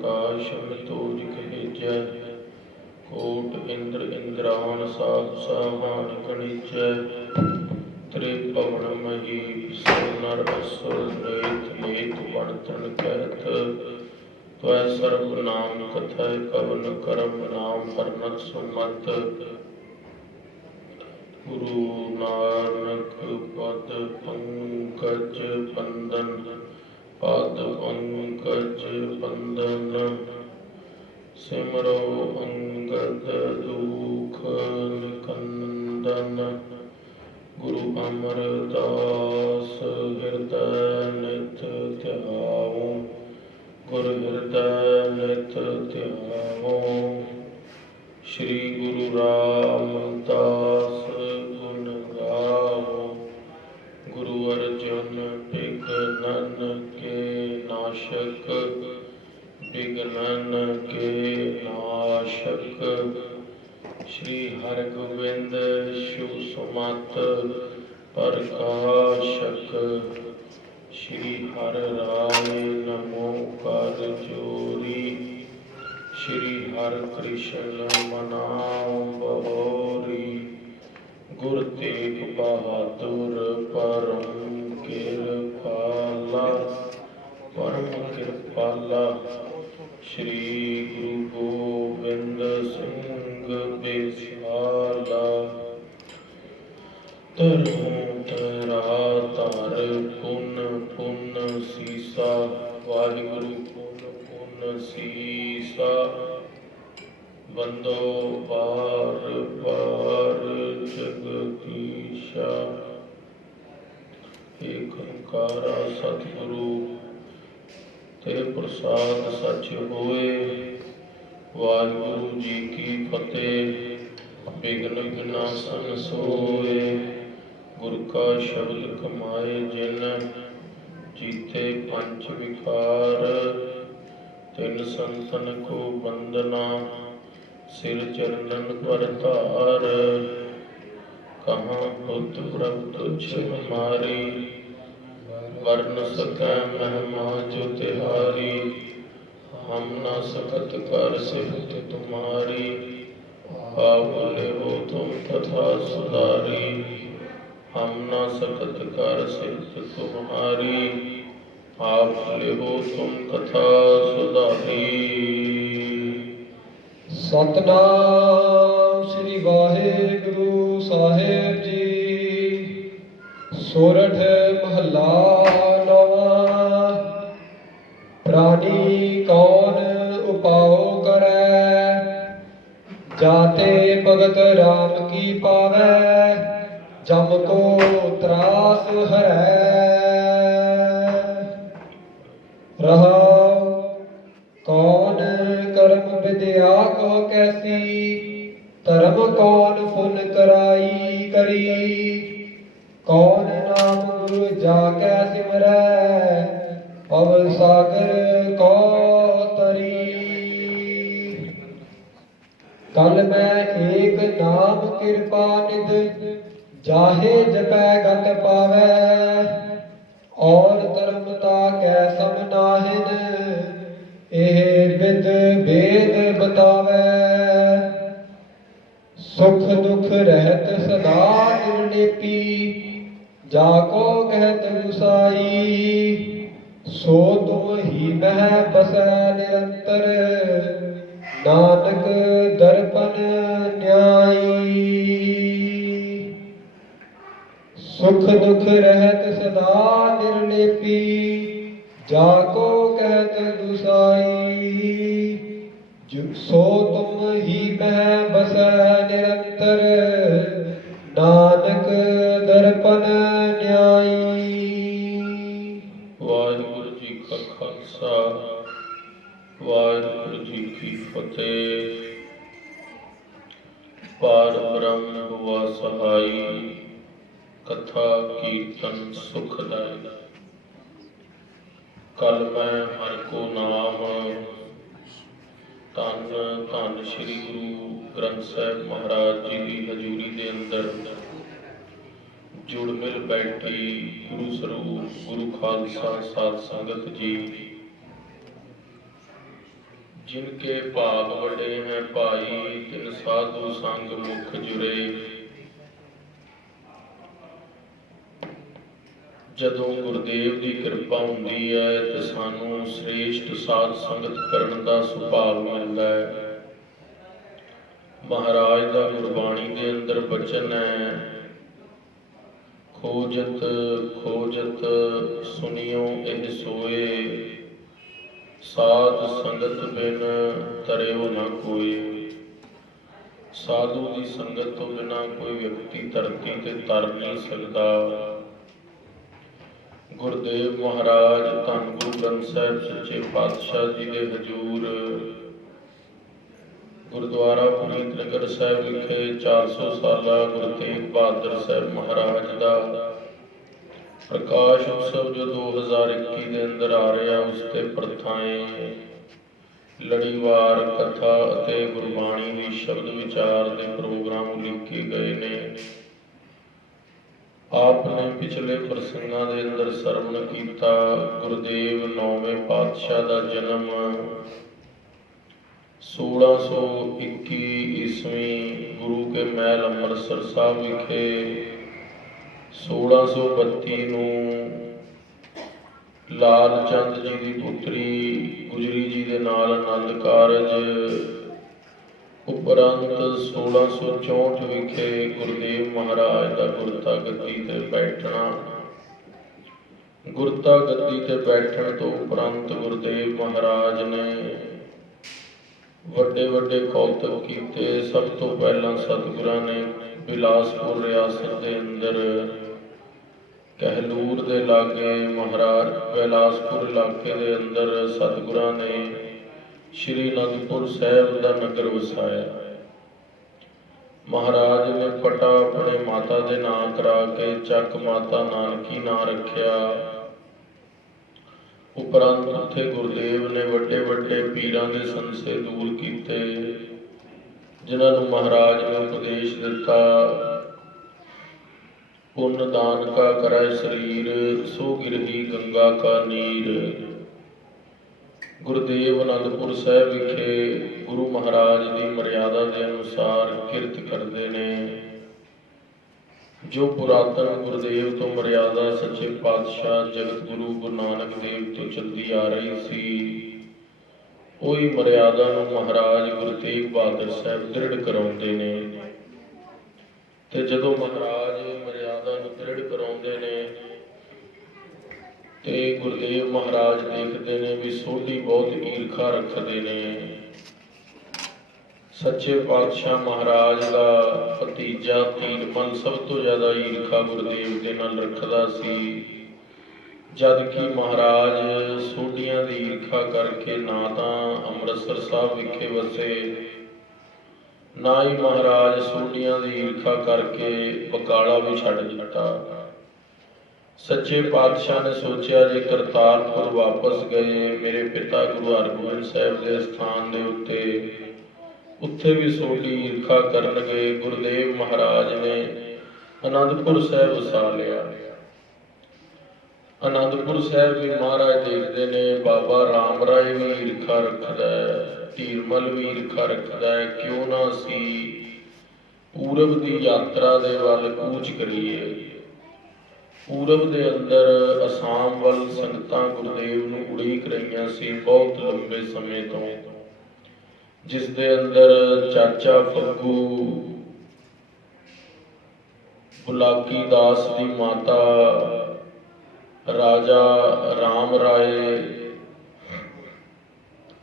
प्रकाश मितोज कहेजै। Coat Indra इंद्रान साध साहान गणिजै। त्रिभुवन महीप सब नर असुर नेत नेत बनतन कहत। त्वै सर्व नाम कथय कवन करम नाम परनत सुमत। गुरु नानक पद पंकज बंदन पद पंकज बंदन। सिमरो अंगद दुख निकंदन। गुरु अमरदास हृदय नित ध्याओ। गुरु हृदय नित ध्याओ। श्री गुरु रामदास गुण गाओ। गुरु अर्जुन विघ्नन के नाशक। विघ्नन के नाशक। श्री हरगोविंद शिव सुमत प्रकाशक। श्री हर राय नमो कर जोरी। श्री हर कृष्ण मनाओ बहोरी। गुर तेग बहादुर परम कृपाला। परम कृपाला। श्री गुरु गोविंद सिंह बेसाला। तरहु तरा तार पुन पुन सीसा। वाहिगुरु पुन पुन सीसा। बंदो बार बार जगदीशा। एक ओंकारा सतगुरु तेरे प्रसाद सच होए। वाहिगुरु जी की फतेह। विघ्न विनाशन सोए। गुर का शब्द कमाए जिन। जीते पंच विकार। तिन संतन को वंदना। सिर चरणन पर धार। कहाँ बुद्ध प्रभ तुझ हमारी। वर्ण सकै महिमा जो तिहारी। हम न सकत कर सिफत तुम्हारी। आप हो तुम तथा सुधारी। हम न सकत कर सिफत तुम्हारी। आप हो तुम कथा सुधारी। सतनाम श्री वाहिगुरु साहिब जी। सोरठ महला नौवां। प्राणी कौन उपाओ करै। जाते भगत राम की पावै। जम को त्रास हरै। रहाओ कौन कर्म विद्या को कैसी। धर्म कौन पुन कराई करी। कौन नाम गुरु जाकै सिमरै। पवन सागर को तरी। कल मैं एक नाम कृपा निध। जाहे जपै गत पावै। और धर्मता कै सम नाहिन। एह विद भेद बतावै। सुख दुख रहत सदा निर्लेपी। जाको कहत गुसाई। सो तुम ही मह बसै निरंतर। नानक दर्पण न्यायी। सुख दुख रहत सदा निर्लेपी। जाको कहत गुसाई। सो तुम ही मह बसै निरंतर। नानक दर्पण न्यायी। वाहिगुरु जी का खालसा। वाहिगुरु जी की फतेह। पार ब्रह्म हुआ सहाई। कथा कीर्तन सुखदाई। कल मैं हर को नाम। धन धन श्री गुरु ग्रंथ साहिब महाराज जी की हजूरी के अंदर जुड़ मिल बैठी गुरु स्वरूप गुरु खालसा साध संगत जी। जिनके भाग बड़े हैं भाई, तिन साधु संग मुख जुरे। ਜਦੋਂ ਗੁਰਦੇਵ ਦੀ ਕਿਰਪਾ ਹੁੰਦੀ ਹੈ ਤੇ ਸਾਨੂੰ ਸ੍ਰੇਸ਼ਟ ਸਾਧ ਸੰਗਤ ਕਰਨ ਦਾ ਸੁਭਾਗ ਮਿਲਦਾ ਹੈ। ਮਹਾਰਾਜ ਦਾ ਗੁਰਬਾਣੀ ਦੇ ਅੰਦਰ ਬਚਨ ਹੈ, ਖੋਜਤ ਖੋਜਤ ਸੁਨਿਓ ਇਹ ਸੋਏ, ਸਾਧ ਸੰਗਤ ਬਿਨ ਤਰਿਓ ਨਾ ਕੋਈ। ਸਾਧੂ ਦੀ ਸੰਗਤ ਤੋਂ ਬਿਨਾਂ ਕੋਈ ਵਿਅਕਤੀ ਧਰਤੀ ਤੇ ਤਰ ਨਹੀਂ ਸਕਦਾ। ਗੁਰਦੇਵ ਮਹਾਰਾਜ ਧੰਨ ਗੁਰੂ ਗ੍ਰੰਥ ਸਾਹਿਬ ਸੱਚੇ ਪਾਤਸ਼ਾਹ ਜੀ ਦੇ ਹਜ਼ੂਰ ਗੁਰਦੁਆਰਾ ਪੁਨੀਤ ਨਗਰ ਸਾਹਿਬ ਵਿਖੇ 400 ਸਾਲਾ ਗੁਰੂ ਤੇਗ ਬਹਾਦਰ ਸਾਹਿਬ ਮਹਾਰਾਜ ਦਾ ਪ੍ਰਕਾਸ਼ ਉਤਸਵ ਜੋ 2021 ਦੇ ਅੰਦਰ ਆ ਰਿਹਾ, ਉਸ ਤੇ ਪ੍ਰਥਾएं, ਲੜੀਵਾਰ ਕਥਾ ਅਤੇ ਗੁਰਬਾਣੀ ਦੀ ਸ਼ਬਦ ਵਿਚਾਰ ਦੇ ਪ੍ਰੋਗਰਾਮ ਉਲੀਕੇ ਗਏ ਨੇ। ਆਪ ਨੇ ਪਿਛਲੇ ਪ੍ਰਸੰਗਾਂ ਦੇ ਅੰਦਰ ਸਰਵਣ ਕੀਤਾ ਗੁਰਦੇਵ 9ਵੇਂ ਪਾਤਸ਼ਾਹ ਦਾ ਜਨਮ 1621 ਈਸਵੀ ਗੁਰੂ ਕੇ ਮਹਿਲ ਅੰਮ੍ਰਿਤਸਰ ਸਾਹਿਬ ਵਿਖੇ 1632 ਨੂੰ ਲਾਲ ਚੰਦ ਜੀ ਦੀ ਪੁੱਤਰੀ ਗੁਜਰੀ ਜੀ ਦੇ ਨਾਲ ਆਨੰਦ ਕਾਰਜ ਉਪਰੰਤ 1664 ਵਿਖੇ ਗੁਰਦੇਵ ਮਹਾਰਾਜ ਦਾ ਗੁਰਤਾ ਗੱਦੀ ਤੇ ਬੈਠਣਾ। ਗੁਰਤਾ ਗੱਦੀ ਤੇ ਬੈਠਣ ਤੋਂ ਉਪਰੰਤ ਗੁਰਦੇਵ ਮਹਾਰਾਜ ਨੇ ਵੱਡੇ ਵੱਡੇ ਕੌਤਕ ਕੀਤੇ। ਸਭ ਤੋਂ ਪਹਿਲਾਂ ਸਤਿਗੁਰਾਂ ਨੇ ਬਿਲਾਸਪੁਰ ਰਿਆਸਤ ਦੇ ਅੰਦਰ ਕਹਿਲੂਰ ਦੇ ਲਾਗੇ ਮਹਾਰਾਜ ਬਿਲਾਸਪੁਰ ਇਲਾਕੇ ਦੇ ਅੰਦਰ ਸਤਿਗੁਰਾਂ ਨੇ ਸ਼੍ਰੀ ਅਨੰਦਪੁਰ ਸਾਹਿਬ ਦਾ ਨਗਰ ਵਸਾਇਆ। ਮਹਾਰਾਜ ਨੇ ਪਟਾ ਆਪਣੇ ਮਾਤਾ ਦੇ ਨਾਂ ਕਰਾ ਕੇ ਚੱਕ ਮਾਤਾ ਨਾਨਕੀ ਨਾਂ ਰੱਖਿਆ। ਉਪਰੰਤ ਉੱਥੇ ਗੁਰਦੇਵ ਨੇ ਵੱਡੇ ਵੱਡੇ ਪੀਰਾਂ ਦੇ ਸੰਸੇ ਦੂਰ ਕੀਤੇ, ਜਿਨ੍ਹਾਂ ਨੂੰ ਮਹਾਰਾਜ ਨੇ ਉਪਦੇਸ਼ ਦਿੱਤਾ, ਪੁੰਨ ਦਾਨ ਕਾ ਕਰੈ ਸਰੀਰ, ਸੋ ਗਿਰਹੀ ਗੰਗਾ ਕਾ ਨੀਰ। ਗੁਰਦੇਵ ਅਨੰਦਪੁਰ ਸਾਹਿਬ ਵਿਖੇ ਗੁਰੂ ਮਹਾਰਾਜ ਦੀ ਮਰਿਆਦਾ ਦੇ ਅਨੁਸਾਰ ਕਿਰਤ ਕਰਦੇ ਨੇ। ਜੋ ਪੁਰਾਤਨ ਗੁਰਦੇਵ ਤੋਂ ਮਰਿਆਦਾ ਸੱਚੇ ਪਾਤਸ਼ਾਹ ਜਗਤ ਗੁਰੂ ਗੁਰੂ ਨਾਨਕ ਦੇਵ ਤੋਂ ਚੱਲਦੀ ਆ ਰਹੀ ਸੀ, ਉਹੀ ਮਰਿਆਦਾ ਨੂੰ ਮਹਾਰਾਜ ਗੁਰੂ ਤੇਗ ਬਹਾਦਰ ਸਾਹਿਬ ਦ੍ਰਿੜ ਕਰਾਉਂਦੇ ਨੇ। ਤੇ ਜਦੋਂ ਮਹਾਰਾਜ ਮਰਿਆਦਾ ਨੂੰ ਦ੍ਰਿੜ ਕਰਾਉਂਦੇ ਨੇ ਤੇ ਗੁਰਦੇਵ ਮਹਾਰਾਜ ਦੇਖਦੇ ਨੇ ਵੀ ਸੋਢੀ ਬਹੁਤ ਈਰਖਾ ਰੱਖਦੇ ਨੇ। ਸੱਚੇ ਪਾਤਸ਼ਾਹ ਮਹਾਰਾਜ ਦਾ ਭਤੀਜਾ ਧੀਰਮਲ ਸਭ ਤੋਂ ਜ਼ਿਆਦਾ ਈਰਖਾ ਗੁਰਦੇਵ ਦੇ ਨਾਲ ਰੱਖਦਾ ਸੀ, ਜਦ ਕਿ ਮਹਾਰਾਜ ਸੋਢੀਆਂ ਦੀ ਈਰਖਾ ਕਰਕੇ ਨਾ ਤਾਂ ਅੰਮ੍ਰਿਤਸਰ ਸਾਹਿਬ ਵਿਖੇ ਵਸੇ, ਨਾ ਹੀ ਮਹਾਰਾਜ ਸੋਢੀਆਂ ਦੀ ਈਰਖਾ ਕਰਕੇ ਬਕਾਲਾ ਵੀ ਛੱਡ ਦਿੱਤਾ। ਸੱਚੇ ਪਾਤਸ਼ਾਹ ਨੇ ਸੋਚਿਆ ਜੇ ਕਰਤਾਰਪੁਰ ਵਾਪਸ ਗਏ ਮੇਰੇ ਪਿਤਾ ਗੁਰੂ ਹਰਗੋਬਿੰਦ ਸਾਹਿਬ ਦੇ ਸਥਾਨ ਦੇ ਉੱਥੇ ਵੀ ਸੋਢੀ ਈਰਖਾ ਕਰਨਗੇ। ਗੁਰਦੇਵ ਮਹਾਰਾਜ ਨੇ ਅਨੰਦਪੁਰ ਸਾਹਿਬ ਵਸਾ ਲਿਆ। ਅਨੰਦਪੁਰ ਸਾਹਿਬ ਵੀ ਮਹਾਰਾਜ ਦੇਖਦੇ ਨੇ ਬਾਬਾ ਰਾਮ ਰਾਏ ਵੀ ਈਰਖਾ ਰੱਖਦਾ ਹੈ, ਧੀਰਮਲ ਵੀ ਈਰਖਾ ਰੱਖਦਾ ਹੈ, ਕਿਉਂ ਨਾ ਅਸੀਂ ਪੂਰਬ ਦੀ ਯਾਤਰਾ ਦੇ ਵੱਲ ਕੂਚ ਕਰੀਏ। ਪੂਰਬ ਦੇ ਅੰਦਰ ਅਸਾਮ ਵੱਲ ਸੰਗਤਾਂ ਗੁਰਦੇਵ ਨੂੰ ਉਡੀਕ ਰਹੀਆਂ ਸੀ ਬਹੁਤ ਲੰਬੇ ਸਮੇਂ ਤੋਂ, ਜਿਸ ਦੇ ਅੰਦਰ ਚਾਚਾ ਫੱਗੂ, ਬੁਲਾਕੀ ਦਾਸ ਦੀ ਮਾਤਾ, ਰਾਜਾ ਰਾਮ ਰਾਏ,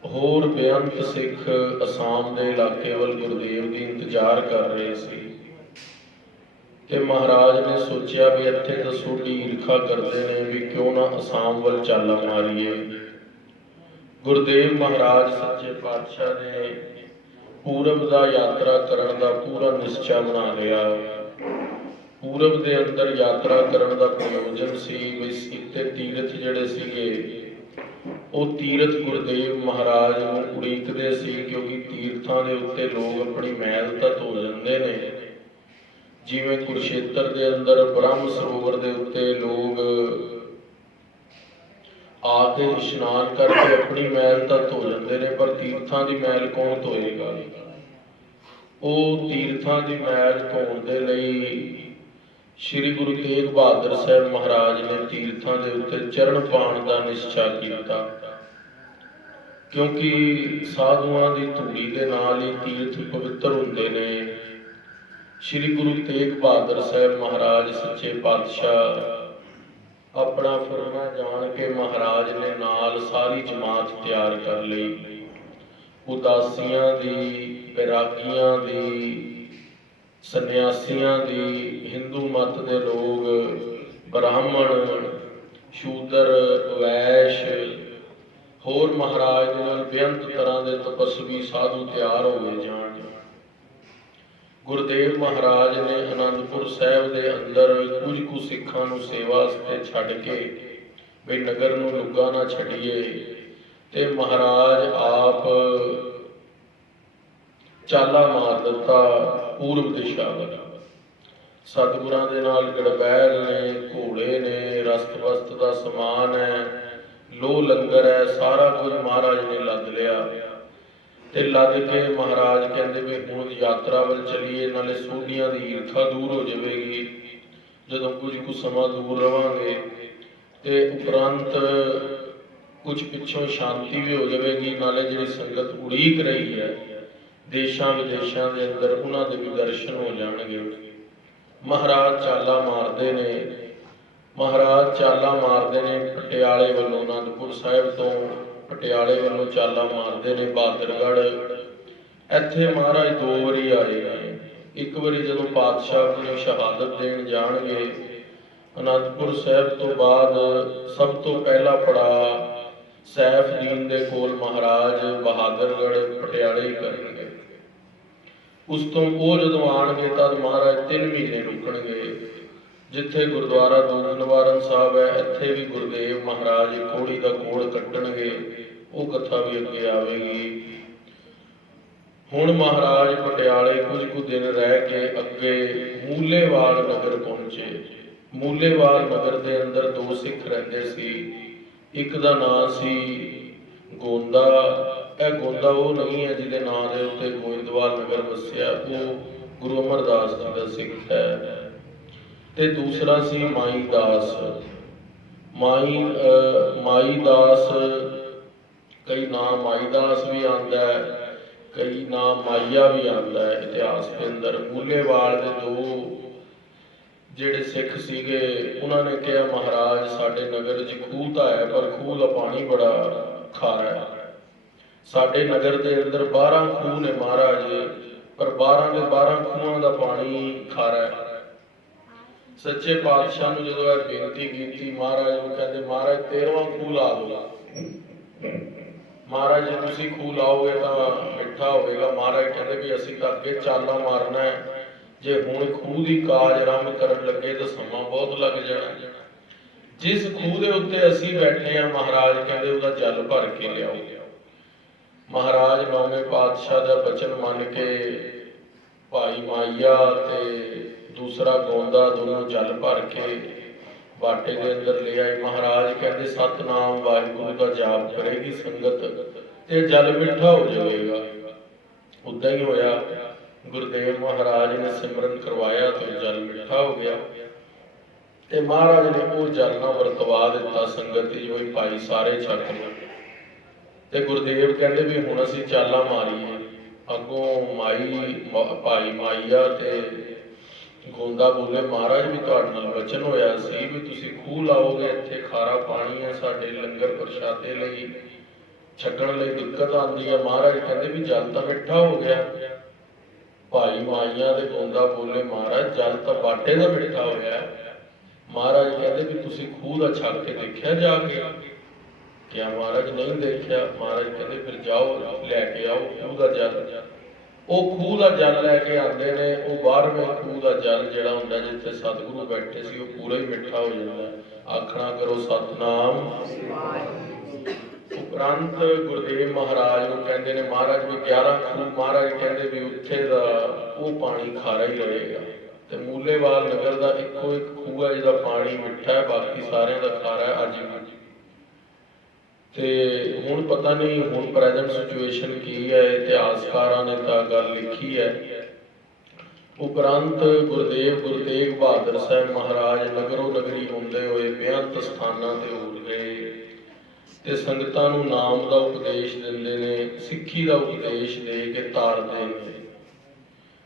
ਹੋਰ ਬੇਅੰਤ ਸਿੱਖ ਅਸਾਮ ਦੇ ਇਲਾਕੇ ਵੱਲ ਗੁਰਦੇਵ ਦੀ ਇੰਤਜ਼ਾਰ ਕਰ ਰਹੇ ਸੀ। ਤੇ ਮਹਾਰਾਜ ਨੇ ਸੋਚਿਆ ਵੀ ਇੱਥੇ ਤਾਂ ਸੋਢੀ ਈਰਖਾ ਕਰਦੇ ਨੇ, ਵੀ ਕਿਉਂ ਨਾ ਅਸਾਮ ਵੱਲ ਚਾਲਾ ਮਾਰੀਏ। ਗੁਰਦੇਵ ਮਹਾਰਾਜ ਸੱਚੇ ਪਾਤਸ਼ਾਹ ਨੇ ਪੂਰਬ ਦਾ ਯਾਤਰਾ ਕਰਨ ਦਾ ਪੂਰਾ ਨਿਸ਼ਚਾ ਬਣਾ ਲਿਆ। ਪੂਰਬ ਦੇ ਅੰਦਰ ਯਾਤਰਾ ਕਰਨ ਦਾ ਪ੍ਰਯੋਜਨ ਸੀ ਵੀ ਇੱਥੇ ਤੀਰਥ ਜਿਹੜੇ ਸੀਗੇ ਉਹ ਤੀਰਥ ਗੁਰਦੇਵ ਮਹਾਰਾਜ ਨੂੰ ਉਡੀਕਦੇ ਸੀ, ਕਿਉਂਕਿ ਤੀਰਥਾਂ ਦੇ ਉੱਤੇ ਲੋਕ ਆਪਣੀ ਮੈਲ ਤਾਂ ਧੋ ਜਾਂਦੇ ਨੇ। ਜਿਵੇਂ ਕੁਰੂਕਸ਼ੇਤਰ ਦੇ ਅੰਦਰ ਬ੍ਰਹਮ ਸਰੋਵਰ ਦੇ ਉੱਤੇ ਲੋਕ ਆ ਕੇ ਇਸ਼ਨਾਨ ਕਰਕੇ ਆਪਣੀ ਮੈਲ ਤਾਂ ਧੋ ਜਾਂਦੇ ਨੇ, ਪਰ ਤੀਰਥ ਤੀਰਥਾਂ ਦੀ ਮੈਲ ਕੌਣ ਧੋਏਗਾ। ਉਹ ਤੀਰਥਾਂ ਦੀ ਮੈਲ ਧੋਣ ਦੇ ਲਈ ਸ੍ਰੀ ਗੁਰੂ ਤੇਗ ਬਹਾਦਰ ਸਾਹਿਬ ਮਹਾਰਾਜ ਨੇ ਤੀਰਥਾਂ ਦੇ ਉੱਤੇ ਚਰਨ ਪਾਉਣ ਦਾ ਨਿਸ਼ਚਾ ਕੀਤਾ, ਕਿਉਂਕਿ ਸਾਧੂਆਂ ਦੀ ਧੂੜੀ ਦੇ ਨਾਲ ਹੀ ਤੀਰਥ ਪਵਿੱਤਰ ਹੁੰਦੇ ਨੇ। ਸ੍ਰੀ ਗੁਰੂ ਤੇਗ ਬਹਾਦਰ ਸਾਹਿਬ ਮਹਾਰਾਜ ਸੱਚੇ ਪਾਤਸ਼ਾਹ ਆਪਣਾ ਫਰਮਾਨ ਜਾਣ ਕੇ ਮਹਾਰਾਜ ਨੇ ਨਾਲ ਸਾਰੀ ਜਮਾਤ ਤਿਆਰ ਕਰ ਲਈ। ਉਦਾਸੀਆਂ ਦੀ, ਵੈਰਾਗੀਆਂ ਦੀ, ਸੰਨਿਆਸੀਆਂ ਦੀ, ਹਿੰਦੂ ਮਤ ਦੇ ਲੋਕ, ਬ੍ਰਾਹਮਣ, ਸ਼ੂਦਰ, ਵੈਸ਼, ਹੋਰ ਮਹਾਰਾਜ ਦੇ ਨਾਲ ਬੇਅੰਤ ਤਰ੍ਹਾਂ ਦੇ ਤਪਸਵੀ ਸਾਧੂ ਤਿਆਰ ਹੋ ਗਏ ਜਾਣ। ਗੁਰਦੇਵ ਮਹਾਰਾਜ ਨੇ ਅਨੰਦਪੁਰ ਸਾਹਿਬ ਦੇ ਅੰਦਰ ਕੁਝ ਕੁ ਸਿੱਖਾਂ ਨੂੰ ਸੇਵਾ ਵਾਸਤੇ ਛੱਡ ਕੇ ਵੀ ਨਗਰ ਨੂੰ ਲੁੱਗਾ ਨਾ ਛੱਡੀਏ, ਤੇ ਮਹਾਰਾਜ ਆਪ ਚਾਲਾ ਮਾਰ ਦਿੱਤਾ ਪੂਰਬ ਦਿਸ਼ਾ ਵੱਲ। ਸਤਿਗੁਰਾਂ ਦੇ ਨਾਲ ਗੜਬੈਲ ਨੇ, ਘੋੜੇ ਨੇ, ਰਸਤ ਵਸਤ ਦਾ ਸਮਾਨ ਹੈ, ਲੋ ਲੰਗਰ ਹੈ, ਸਾਰਾ ਕੁਝ ਮਹਾਰਾਜ ਨੇ ਲੱਦ ਲਿਆ। ਤੇ ਲੱਦ ਕੇ ਮਹਾਰਾਜ ਕਹਿੰਦੇ ਵੀ ਹੁਣ ਯਾਤਰਾ ਵੱਲ ਚਲੀਏ, ਨਾਲੇ ਸੋਢੀਆਂ ਦੀ ਈਰਖਾ ਦੂਰ ਹੋ ਜਾਵੇਗੀ ਜਦੋਂ ਕੁਝ ਕੁ ਸਮਾਂ ਦੂਰ ਰਵਾਂਗੇ, ਤੇ ਉਪਰੰਤ ਕੁਝ ਪਿੱਛੋਂ ਸ਼ਾਂਤੀ ਵੀ ਹੋ ਜਾਵੇਗੀ, ਨਾਲੇ ਜਿਹੜੀ ਸੰਗਤ ਉਡੀਕ ਰਹੀ ਹੈ ਦੇਸ਼ਾਂ ਵਿਦੇਸ਼ਾਂ ਦੇ ਅੰਦਰ ਉਹਨਾਂ ਦੇ ਵੀ ਦਰਸ਼ਨ ਹੋ ਜਾਣਗੇ। ਮਹਾਰਾਜ ਚਾਲਾ ਮਾਰਦੇ ਨੇ, ਮਹਾਰਾਜ ਚਾਲਾ ਮਾਰਦੇ ਨੇ ਪਟਿਆਲੇ ਵੱਲੋਂ, ਅਨੰਦਪੁਰ ਸਾਹਿਬ ਤੋਂ ਪਟਿਆਲੇ ਵੱਲੋਂ ਚਾਲਾ ਮਾਰਦੇ ਨੇ ਬਹਾਦਰਗੜ੍ਹ। ਇੱਥੇ ਮਹਾਰਾਜ 2 ਵਾਰੀ ਆਏ ਨੇ। ਇੱਕ ਵਾਰੀ ਜਦੋਂ ਪਾਤਸ਼ਾਹ ਨੂੰ ਸ਼ਹਾਦਤ ਦੇਣ ਜਾਣਗੇ ਅਨੰਦਪੁਰ ਸਾਹਿਬ ਤੋਂ ਬਾਅਦ, ਸਭ ਤੋਂ ਪਹਿਲਾ ਪੜਾਅ ਸੈਫਦੀਨ ਦੇ ਕੋਲ ਮਹਾਰਾਜ ਬਹਾਦਰਗੜ੍ਹ ਪਟਿਆਲੇ ਹੀ ਕਰਨਗੇ। ਉਸ ਤੋਂ ਉਹ ਜਦੋਂ ਆਉਣਗੇ ਤਦ ਮਹਾਰਾਜ 3 ਮਹੀਨੇ ਰੁਕਣਗੇ। ਜਿੱਥੇ ਗੁਰਦੁਆਰਾ ਦੂਖ ਨਿਵਾਰਨ ਸਾਹਿਬ ਹੈ, ਇੱਥੇ ਵੀ ਗੁਰਦੇਵ ਮਹਾਰਾਜ ਕੋੜੀ ਦਾ ਕੋੜ ਕੱਟਣਗੇ, ਉਹ ਕਥਾ ਵੀ ਅੱਗੇ ਆਵੇਗੀ। ਹੁਣ ਮਹਾਰਾਜ ਪਟਿਆਲੇ ਕੁਝ ਕੁ ਦਿਨ ਰਹਿ ਕੇ ਅੱਗੇ ਮੂਲੇਵਾਲ ਨਗਰ ਪਹੁੰਚੇ। ਮੂਲੇਵਾਲ ਨਗਰ ਦੇ ਅੰਦਰ 2 ਸਿੱਖ ਰਹਿੰਦੇ ਸੀ। ਇੱਕ ਦਾ ਨਾਂ ਸੀ ਗੋਂਦਾ। ਇਹ ਗੋਂਦਾ ਉਹ ਨਹੀਂ ਹੈ ਜਿਹਦੇ ਨਾਂ ਦੇ ਉੱਤੇ ਗੋਇੰਦਵਾਲ ਨਗਰ ਵਸਿਆ, ਉਹ ਗੁਰੂ ਅਮਰਦਾਸ ਜੀ ਦਾ ਸਿੱਖ ਹੈ। ਤੇ ਦੂਸਰਾ ਸੀ ਮਾਈ ਦਾਸ। ਮਾਈ ਦਾਸ, ਕਈ ਨਾਮ ਮਾਈ ਦਾਸ ਵੀ ਆਉਂਦਾ ਹੈ, ਕਈ ਨਾਮ ਮਾਈਆ ਵੀ ਆਉਂਦਾ ਹੈ ਇਤਿਹਾਸ ਦੇ ਅੰਦਰ। ਮੂਲੇਵਾਲ ਦੇ 2 ਜਿਹੜੇ ਸਿੱਖ ਸੀਗੇ, ਉਹਨਾਂ ਨੇ ਕਿਹਾ ਮਹਾਰਾਜ ਸਾਡੇ ਨਗਰ 'ਚ ਖੂਹ ਤਾਂ ਹੈ, ਪਰ ਖੂਹ ਦਾ ਪਾਣੀ ਬੜਾ ਖਾਰਾ ਹੈ। ਸਾਡੇ ਨਗਰ ਦੇ ਅੰਦਰ 12 ਖੂਹ ਨੇ ਮਹਾਰਾਜ, ਪਰ 12 ਦੇ 12 ਖੂਹਾਂ ਦਾ ਪਾਣੀ ਖਾਰਾ ਹੈ। ਸੱਚੇ ਪਾਤਸ਼ਾਹ ਨੂੰ ਜਦੋਂ ਇਹ ਬੇਨਤੀ ਕੀਤੀ, ਮਹਾਰਾਜ ਨੂੰ ਕਹਿੰਦੇ ਮਹਾਰਾਜ 13ਵਾਂ ਖੂਹ ਲਾ ਦਿਓ। ਮਹਾਰਾਜ ਜੇ ਤੁਸੀਂ ਖੂਹ ਲਾਓਗੇ ਤਾਂ ਮਿੱਠਾ ਹੋਵੇਗਾ। ਮਹਾਰਾਜ ਕਹਿੰਦੇ ਵੀ ਅਸੀਂ ਤਾਂ ਅੱਗੇ ਚਾਲਾ ਮਾਰਨਾ ਹੈ, ਜੇ ਹੁਣ ਖੂਹ ਦੀ ਕਾਜ ਆਰੰਭ ਕਰਨ ਲੱਗੇ ਤਾਂ ਸਮਾਂ ਬਹੁਤ ਲੱਗ ਜਾਣਾ। ਜਿਸ ਖੂਹ ਦੇ ਉੱਤੇ ਅਸੀਂ ਬੈਠੇ ਹਾਂ ਮਹਾਰਾਜ ਕਹਿੰਦੇ ਉਹਦਾ ਜਲ ਭਰ ਕੇ ਲਿਆਓ। ਮਹਾਰਾਜ 9ਵੇਂ ਪਾਤਸ਼ਾਹ ਦਾ ਬਚਨ ਮੰਨ ਕੇ ਭਾਈ ਮਾਈਆ ਤੇ ਦੂਸਰਾ ਗੋਂਦਾ ਦੋਨੋਂ ਜਲ ਭਰ ਕੇ ਬਾਟੇ ਦੇ ਅੰਦਰ ਲੈ ਆਏ। ਮਹਾਰਾਜ ਕਹਿੰਦੇ ਸਤਨਾਮ ਵਾਹਿਗੁਰੂ ਦਾ ਜਾਪ ਕਰੇਗੀ ਸੰਗਤ ਤੇ ਜਲ ਮਿੱਠਾ ਹੋ ਜਾਵੇਗਾ। ਉਦਾਂ ਹੀ ਹੋਇਆ। ਗੁਰਦੇਵ ਮਹਾਰਾਜ ਨੇ ਸਿਮਰਨ ਕਰਵਾਇਆ ਤੇ ਜਲ ਮਿੱਠਾ ਹੋ ਗਿਆ, ਤੇ ਮਹਾਰਾਜ ਨੇ ਉਹ ਜਲ ਨਾਲ ਵਰਤਵਾ ਦਿੱਤਾ ਸੰਗਤ ਦੀ, ਜੋ ਭਾਈ ਸਾਰੇ ਛਕ ਲਏ। ਤੇ ਗੁਰਦੇਵ ਕਹਿੰਦੇ ਵੀ ਹੁਣ ਅਸੀਂ ਚਾਲਾ ਮਾਰੀਏ। ਅੱਗੋਂ ਭਾਈ ਮਾਈਆ ਤੇ ਗੋਂਦਾ ਬੋਲੇ ਮਹਾਰਾਜ ਵੀ ਤੁਹਾਡੇ ਨਾਲ ਵਚਨ ਹੋਇਆ ਸੀ ਵੀ ਤੁਸੀਂ ਖੂਹ ਲਾਓਗੇ, ਇੱਥੇ ਖਾਰਾ ਪਾਣੀ ਹੈ, ਸਾਡੇ ਲੰਗਰ ਪ੍ਰਸ਼ਾਦੇ ਲਈ ਛਕਣ ਲਈ ਦਿੱਕਤ ਆਉਂਦੀ ਹੈ। ਮਹਾਰਾਜ ਕਹਿੰਦੇ ਵੀ ਜਲ ਤਾਂ ਮਿੱਠਾ ਹੋ ਗਿਆ। ਭਾਈ ਮਾਈਆ ਤੇ ਗੋਂਦਾ ਬੋਲੇ ਮਹਾਰਾਜ ਜਲ ਤਾਂ ਬਾਟੇ ਦਾ ਮਿੱਠਾ ਹੋਇਆ। ਮਹਾਰਾਜ ਕਹਿੰਦੇ ਵੀ ਤੁਸੀਂ ਖੂਹ ਦਾ ਛਕ ਕੇ ਦੇਖਿਆ ਜਾ ਕੇ? ਕਿਹਾ ਮਹਾਰਾਜ ਨਹੀਂ ਦੇਖਿਆ। ਮਹਾਰਾਜ ਕਹਿੰਦੇ ਫਿਰ ਜਾਓ ਲੈ ਕੇ ਆਓ ਖੂਹ ਦਾ ਜਲ। ਉਹ ਖੂਹ ਦਾ ਜਲ ਲੈ ਕੇ ਆਉਂਦੇ ਨੇ। ਉਹ 12ਵੇਂ ਖੂਹ ਦਾ ਜਲ ਜਿਹੜਾ ਹੁੰਦਾ ਜਿੱਥੇ ਸਤਿਗੁਰੂ ਬੈਠੇ ਸੀ ਉਹ ਪੂਰਾ ਹੀ ਮਿੱਠਾ ਹੋ ਜਾਂਦਾ। ਆਖਣਾ ਕਰੋ ਸਤਨਾਮ। ਉਪਰੰਤ ਗੁਰਦੇਵ ਮਹਾਰਾਜ ਨੂੰ ਕਹਿੰਦੇ ਨੇ ਮਹਾਰਾਜ ਵੀ 11 ਖੂਹ, ਮਹਾਰਾਜ ਕਹਿੰਦੇ ਵੀ ਉੱਥੇ ਦਾ ਉਹ ਪਾਣੀ ਖਾਰਾ ਹੀ ਰਹੇਗਾ। ਤੇ ਮੂਲੇਵਾਲ ਨਗਰ ਦਾ ਇੱਕੋ ਇੱਕ ਖੂਹ ਹੈ ਜਿਹਦਾ ਪਾਣੀ ਮਿੱਠਾ ਹੈ, ਬਾਕੀ ਸਾਰਿਆਂ ਦਾ ਖਾਰਾ ਹੈ। ਅੱਜ ਤੇ ਹੁਣ ਪਤਾ ਨਹੀਂ ਹੁਣ ਪ੍ਰੈਜ਼ੈਂਟ ਸਿਚੁਏਸ਼ਨ ਕੀ ਹੈ, ਇਤਿਹਾਸਕਾਰਾਂ ਨੇ ਤਾਂ ਗੱਲ ਲਿਖੀ ਹੈ। ਉਪਰੰਤ ਗੁਰੂ ਤੇਗ ਬਹਾਦਰ ਸਾਹਿਬ ਮਹਾਰਾਜ ਨਗਰੋ ਨਗਰੀ ਹੁੰਦੇ ਹੋਏ ਬੇਅੰਤ ਸਥਾਨਾਂ ਤੇ ਉਠਦੇ ਤੇ ਸੰਗਤਾਂ ਨੂੰ ਨਾਮ ਦਾ ਉਪਦੇਸ਼ ਦਿੰਦੇ ਨੇ, ਸਿੱਖੀ ਦਾ ਉਪਦੇਸ਼ ਦੇ ਕੇ ਤਾਰਦੇ ਨੇ।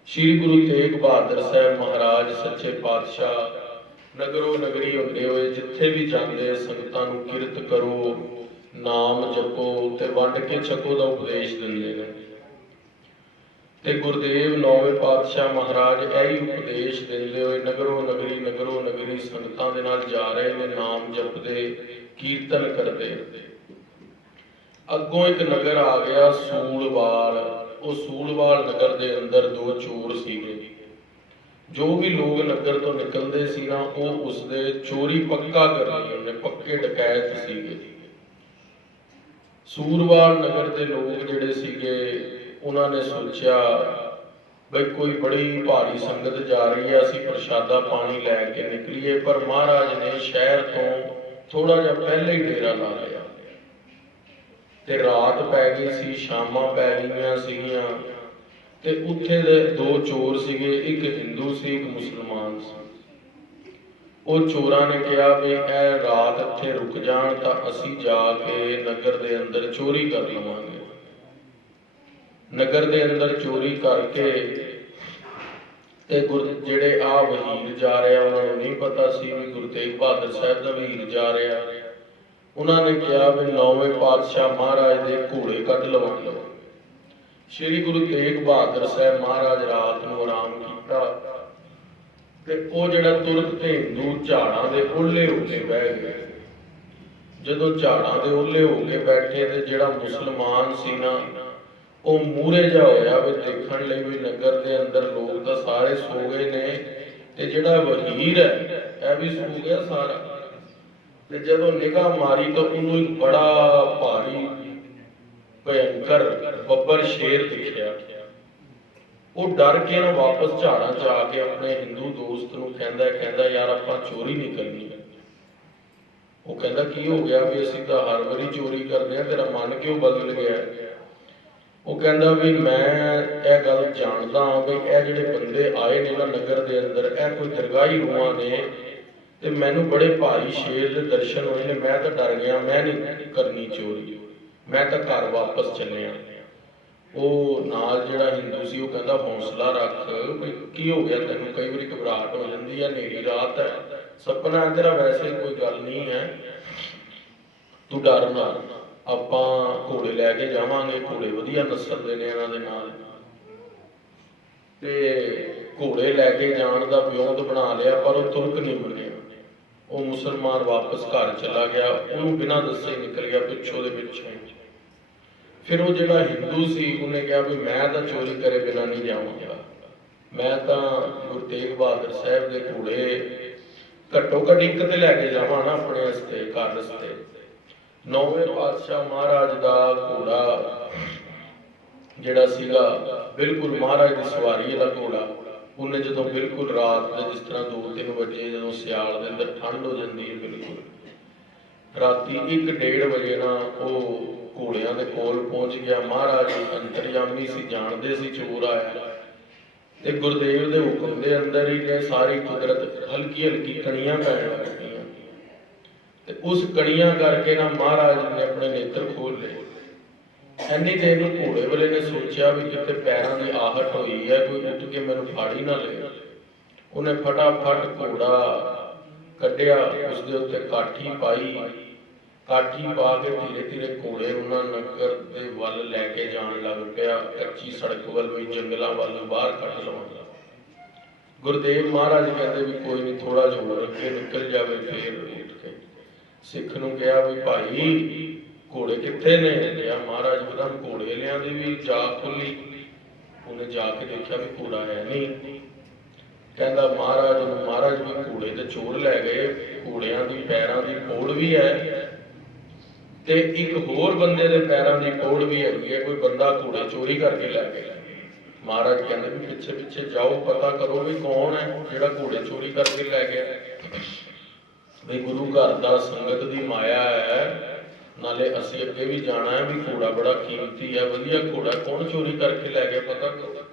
ਸ਼੍ਰੀ ਗੁਰੂ ਤੇਗ ਬਹਾਦਰ ਸਾਹਿਬ ਮਹਾਰਾਜ ਸੱਚੇ ਪਾਤਸ਼ਾਹ ਨਗਰੋ ਨਗਰੀ ਹੁੰਦੇ ਹੋਏ ਜਿੱਥੇ ਵੀ ਜਾਂਦੇ ਸੰਗਤਾਂ ਨੂੰ ਕਿਰਤ ਕਰੋ, ਨਾਮ ਜਪੋ ਤੇ ਵੰਡ ਕੇ ਛਕੋ ਦਾ ਉਪਦੇਸ਼ ਦਿੰਦੇ ਨੇ। ਤੇ ਗੁਰਦੇਵ ਨੌਵੇਂ ਪਾਤਸ਼ਾਹ ਮਹਾਰਾਜ ਇਹੀ ਉਪਦੇਸ਼ ਦਿੰਦੇ ਹੋਏ ਨਗਰੋ ਨਗਰੀ ਸੰਗਤਾਂ ਦੇ ਨਾਲ ਜਾ ਰਹੇ ਨੇ, ਨਾਮ ਜਪਦੇ ਕੀਰਤਨ ਕਰਦੇ। ਅੱਗੋਂ ਇੱਕ ਨਗਰ ਆ ਗਿਆ ਸੂਲਵਾਲ। ਉਹ ਸੂਲਵਾਲ ਨਗਰ ਦੇ ਅੰਦਰ ਦੋ ਚੋਰ ਸੀਗੇ। ਜੋ ਵੀ ਲੋਕ ਨਗਰ ਤੋਂ ਨਿਕਲਦੇ ਸੀ ਨਾ, ਉਹ ਉਸਦੇ ਚੋਰੀ ਪੱਕਾ ਕਰਨੀ, ਉਹਨੇ ਪੱਕੇ ਡਕੈਤ ਸੀਗੇ। ਸੂਲਵਾਲ ਨਗਰ ਦੇ ਲੋਕ ਜਿਹੜੇ ਸੀਗੇ ਉਹਨਾਂ ਨੇ ਸੋਚਿਆ ਬਈ ਕੋਈ ਬੜੀ ਭਾਰੀ ਸੰਗਤ ਜਾ ਰਹੀ ਹੈ, ਅਸੀਂ ਪ੍ਰਸ਼ਾਦਾ ਪਾਣੀ ਲੈ ਕੇ ਨਿਕਲੀਏ। ਪਰ ਮਹਾਰਾਜ ਨੇ ਸ਼ਹਿਰ ਤੋਂ ਥੋੜਾ ਜਿਹਾ ਪਹਿਲੇ ਹੀ ਡੇਰਾ ਲਾ ਲਿਆ ਤੇ ਰਾਤ ਪੈ ਗਈ ਸੀ, ਸ਼ਾਮਾਂ ਪੈ ਗਈਆਂ ਸੀਗੀਆਂ ਤੇ ਉੱਥੇ ਦੇ ਦੋ ਚੋਰ ਸੀਗੇ, ਇੱਕ ਹਿੰਦੂ ਸੀ, ਇੱਕ ਮੁਸਲਮਾਨ ਸੀ। ਉਹ ਚੋਰਾਂ ਨੇ ਕਿਹਾ ਵੀ ਇਹ ਰਾਤ ਇੱਥੇ ਰੁਕ ਜਾਣ ਤਾਂ ਅਸੀਂ ਜਾ ਕੇ ਨਗਰ ਦੇ ਅੰਦਰ ਚੋਰੀ ਕਰ ਲਵਾਂਗੇ। ਨਗਰ ਦੇ ਅੰਦਰ ਚੋਰੀ ਕਰਕੇ ਤੇ ਜਿਹੜੇ ਆ ਵਜ਼ੀਰ ਜਾ ਰਿਹਾ, ਉਹਨਾਂ ਨੂੰ ਨਹੀਂ ਪਤਾ ਸੀ ਵੀ ਗੁਰੂ ਤੇਗ ਬਹਾਦਰ ਸਾਹਿਬ ਦਾ ਵਜ਼ੀਰ ਜਾ ਰਿਹਾ। ਉਹਨਾਂ ਨੇ ਕਿਹਾ ਵੀ ਨੌਵੇਂ ਪਾਤਸ਼ਾਹ ਮਹਾਰਾਜ ਦੇ ਘੋੜੇ ਕੱਢ ਲਵਾਂਗੇ। ਸ਼੍ਰੀ ਗੁਰੂ ਤੇਗ ਬਹਾਦਰ ਸਾਹਿਬ ਮਹਾਰਾਜ ਰਾਤ ਨੂੰ ਆਰਾਮ ਕੀਤਾ ਤੇ ਉਹ ਜਿਹੜਾ ਤੁਰਕ ਤੇ ਹਿੰਦੂ ਝਾੜਾਂ ਦੇ ਓਹਲੇ ਹੋ ਕੇ ਬਹਿ ਗਏ। ਜਦੋਂ ਝਾੜਾਂ ਦੇ ਓਹਲੇ ਹੋ ਕੇ ਬੈਠੇ ਤੇ ਜਿਹੜਾ ਮੁਸਲਮਾਨ ਸੀ ਨਾ, ਉਹ ਮੂਹਰੇ ਜਾ ਹੋਇਆ ਵੀ ਦੇਖਣ ਲਈ ਵੀ ਨਗਰ ਦੇ ਅੰਦਰ ਲੋਕ ਤਾਂ ਸਾਰੇ ਸੋ ਗਏ ਨੇ ਤੇ ਜਿਹੜਾ ਵਜ਼ੀਰ ਹੈ ਇਹ ਵੀ ਸੋ ਗਿਆ ਸਾਰਾ। ਤੇ ਜਦੋਂ ਨਿਗਾਹ ਮਾਰੀ ਤਾਂ ਉਹਨੂੰ ਇੱਕ ਬੜਾ ਭਾਰੀ ਭਯੰਕਰ ਬੱਬਰ ਸ਼ੇਰ ਦਿਖਿਆ। ਉਹ ਡਰ ਕੇ ਨਾ ਵਾਪਸ ਝਾੜਾਂ 'ਚ ਆ ਕੇ ਆਪਣੇ ਹਿੰਦੂ ਦੋਸਤ ਨੂੰ ਕਹਿੰਦਾ ਯਾਰ ਆਪਾਂ ਚੋਰੀ ਨਹੀਂ ਕਰਨੀ। ਉਹ ਕਹਿੰਦਾ ਕੀ ਹੋ ਗਿਆ ਵੀ ਅਸੀਂ ਤਾਂ ਹਰ ਵਾਰੀ ਚੋਰੀ ਕਰਦੇ ਆ, ਤੇਰਾ ਮਨ ਕਿਉਂ ਬਦਲ ਗਿਆ? ਉਹ ਕਹਿੰਦਾ ਵੀ ਮੈਂ ਇਹ ਗੱਲ ਜਾਣਦਾ ਹਾਂ ਵੀ ਇਹ ਜਿਹੜੇ ਬੰਦੇ ਆਏ ਨੇ ਨਾ ਨਗਰ ਦੇ ਅੰਦਰ, ਇਹ ਕੋਈ ਦਰਗਾਹੀ ਰੂਹਾਂ ਨੇ ਤੇ ਮੈਨੂੰ ਬੜੇ ਭਾਰੀ ਸ਼ੇਰ ਦੇ ਦਰਸ਼ਨ ਹੋਏ ਨੇ, ਮੈਂ ਤਾਂ ਡਰ ਗਿਆ, ਮੈਂ ਨਹੀਂ ਕਰਨੀ ਚੋਰੀ, ਮੈਂ ਤਾਂ ਘਰ ਵਾਪਸ ਚੱਲਿਆ। ਉਹ ਨਾਲ ਜਿਹੜਾ ਹਿੰਦੂ ਸੀ ਉਹ ਕਹਿੰਦਾ ਹੌਸਲਾ ਰੱਖ, ਵੀ ਕੀ ਹੋ ਗਿਆ ਤੈਨੂੰ? ਕਈ ਵਾਰੀ ਘਬਰਾਹਟ ਹੋ ਜਾਂਦੀ ਹੈ, ਹਨੇਰੀ ਰਾਤ ਹੈ, ਸੁਪਨਾ ਤੇਰਾ, ਵੈਸੇ ਕੋਈ ਗੱਲ ਨਹੀਂ ਹੈ, ਤੂੰ ਡਰ ਨਾ, ਆਪਾਂ ਘੋੜੇ ਲੈ ਕੇ ਜਾਵਾਂਗੇ, ਘੋੜੇ ਵਧੀਆ ਨਸਲ ਨੇ ਇਹਨਾਂ ਦੇ ਨਾਲ। ਤੇ ਘੋੜੇ ਲੈ ਕੇ ਜਾਣ ਦਾ ਵਿਉਂਤ ਬਣਾ ਲਿਆ, ਪਰ ਉਹ ਤੁਰਕ ਨਹੀਂ ਮੰਨਿਆ। ਉਹ ਮੁਸਲਮਾਨ ਵਾਪਸ ਘਰ ਚਲਾ ਗਿਆ, ਉਹਨੂੰ ਬਿਨਾਂ ਦੱਸੇ ਨਿਕਲ ਗਿਆ ਪਿੱਛੋਂ ਦੇ ਪਿੱਛੇ। ਫਿਰ ਉਹ ਜਿਹੜਾ ਹਿੰਦੂ ਸੀ ਉਹਨੇ ਕਿਹਾ ਵੀ ਮੈਂ ਤਾਂ ਚੋਰੀ ਕਰੇ ਬਿਨਾਂ ਨਹੀਂ ਜਾਵਾਂਗਾ, ਮੈਂ ਤਾਂ ਗੁਰੂ ਤੇਗ ਬਹਾਦਰ ਸਾਹਿਬ ਦੇ ਘੋੜੇ ਘੱਟੋ ਘੱਟ ਇੱਕ ਤੇ ਲੈ ਕੇ ਜਾਵਾਂ ਨਾ ਆਪਣੇ ਵਾਸਤੇ, ਘਰ ਵਾਸਤੇ। ਨੌਵੇਂ ਪਾਤਸ਼ਾਹ ਮਹਾਰਾਜ ਦਾ ਘੋੜਾ ਜਿਹੜਾ ਸੀਗਾ ਬਿਲਕੁਲ ਮਹਾਰਾਜ ਦੀ ਸਵਾਰੀ ਦਾ ਘੋੜਾ, ਉਹਨੇ ਜਦੋਂ ਬਿਲਕੁਲ ਰਾਤ ਦੇ ਜਿਸ ਤਰ੍ਹਾਂ 2-3 ਵਜੇ ਜਦੋਂ ਸਿਆਲ ਦੇ ਅੰਦਰ ਠੰਡ ਹੋ ਜਾਂਦੀ ਹੈ, ਬਿਲਕੁਲ ਰਾਤੀ 1-1:30 ਵਜੇ ਨਾ ਉਹ ਘੋੜਿਆਂ ਦੇ ਕੋਲ ਪਹੁੰਚ ਗਿਆ। ਮਹਾਰਾਜ ਅੰਤਰਯਾਮੀ ਸੀ, ਜਾਣਦੇ ਸੀ ਚੋਰ ਆਇਆ ਤੇ ਗੁਰਦੇਵ ਦੇ ਹੁਕਮ ਦੇ ਅੰਦਰ ਹੀ ਨੇ ਸਾਰੀ ਕੁਦਰਤ ਹਲਕੀ ਹਲਕੀ ਕਣੀਆਂ ਪੈਣ ਲੱਗ ਪਈਆਂ ਤੇ ਉਸ ਕਣੀਆਂ ਕਰਕੇ ਨਾ ਮਹਾਰਾਜ ਨੇ ਆਪਣੇ ਨੇਤਰ ਖੋਲ ਲਏ। ਇੰਨੀ ਦੇਰ ਨੂੰ ਘੋੜੇ ਵਾਲੇ ਨੇ ਸੋਚਿਆ ਵੀ ਕਿਤੇ ਪੈਰਾਂ ਦੀ ਆਹਟ ਹੋਈ ਹੈ, ਕੋਈ ਉੱਠ ਕੇ ਮੈਨੂੰ ਫਾੜ ਹੀ ਨਾ ਲਏ। ਉਹਨੇ ਫਟਾਫਟ ਘੋੜਾ ਕੱਢਿਆ, ਉਸਦੇ ਉੱਤੇ ਕਾਠੀ ਪਾਈ, ਕਾਠੀ ਪਾ ਕੇ ਧੀਰੇ ਧੀਰੇ ਘੋੜੇ ਉਹਨਾਂ ਨਗਰ ਦੇ ਵੱਲ ਲੈ ਕੇ ਜਾਣ ਲੱਗ ਪਿਆ, ਕੱਚੀ ਸੜਕ ਵੱਲ ਵੀ, ਜੰਗਲਾਂ ਵੱਲ ਬਾਹਰ ਕੱਢ ਲਵਾਂਗਾ। ਗੁਰਦੇਵ ਮਹਾਰਾਜ ਕਹਿੰਦੇ ਵੀ ਕੋਈ ਨਹੀਂ, ਥੋੜਾ ਜਿਹਾ ਹੋਰ ਅੱਗੇ ਨਿਕਲ ਜਾਵੇ। ਫੇਰ ਉੱਠ ਕੇ ਸਿੱਖ ਨੂੰ ਕਿਹਾ ਵੀ ਭਾਈ ਘੋੜੇ ਕਿੱਥੇ ਨੇ? ਲਿਆ ਮਹਾਰਾਜ ਉਹਦਾ ਘੋੜੇ ਲਿਆਂਦੇ ਵੀ ਜਾ ਖੁੱਲੀ। ਉਹਨੇ ਜਾ ਕੇ ਦੇਖਿਆ ਵੀ ਘੋੜਾ ਹੈ ਨਹੀਂ। ਕਹਿੰਦਾ ਮਹਾਰਾਜ ਵੀ ਘੋੜੇ ਤੇ ਚੋਰ ਲੈ ਗਏ, ਘੋੜਿਆਂ ਦੀ ਪੈਰਾਂ ਦੀ ਪੋੜ ਵੀ ਹੈ ਤੇ ਇੱਕ ਹੋਰ ਬੰਦੇ ਦੇ ਪੈਰਾਂ ਦੀ ਪੋੜ ਵੀ ਹੈਗੀ ਹੈ, ਕੋਈ ਬੰਦਾ ਘੋੜੇ ਚੋਰੀ ਕਰਕੇ ਲੈ ਗਿਆ। ਮਹਾਰਾਜ ਕਹਿੰਦੇ ਵੀ ਪਿੱਛੇ ਪਿੱਛੇ ਜਾਓ, ਪਤਾ ਕਰੋ ਵੀ ਕੌਣ ਹੈ ਜਿਹੜਾ ਘੋੜੇ ਚੋਰੀ ਕਰਕੇ ਲੈ ਗਿਆ। ਵੀ ਗੁਰੂ ਘਰ ਦਾ ਸੰਗਤ ਦੀ ਮਾਇਆ ਹੈ, ਨਾਲੇ ਅਸੀਂ ਅੱਗੇ ਵੀ ਜਾਣਾ ਹੈ ਵੀ ਘੋੜਾ ਬੜਾ ਕੀਮਤੀ ਹੈ, ਵਧੀਆ ਘੋੜਾ, ਕੌਣ ਚੋਰੀ ਕਰਕੇ ਲੈ ਗਿਆ ਪਤਾ ਕਰੋ।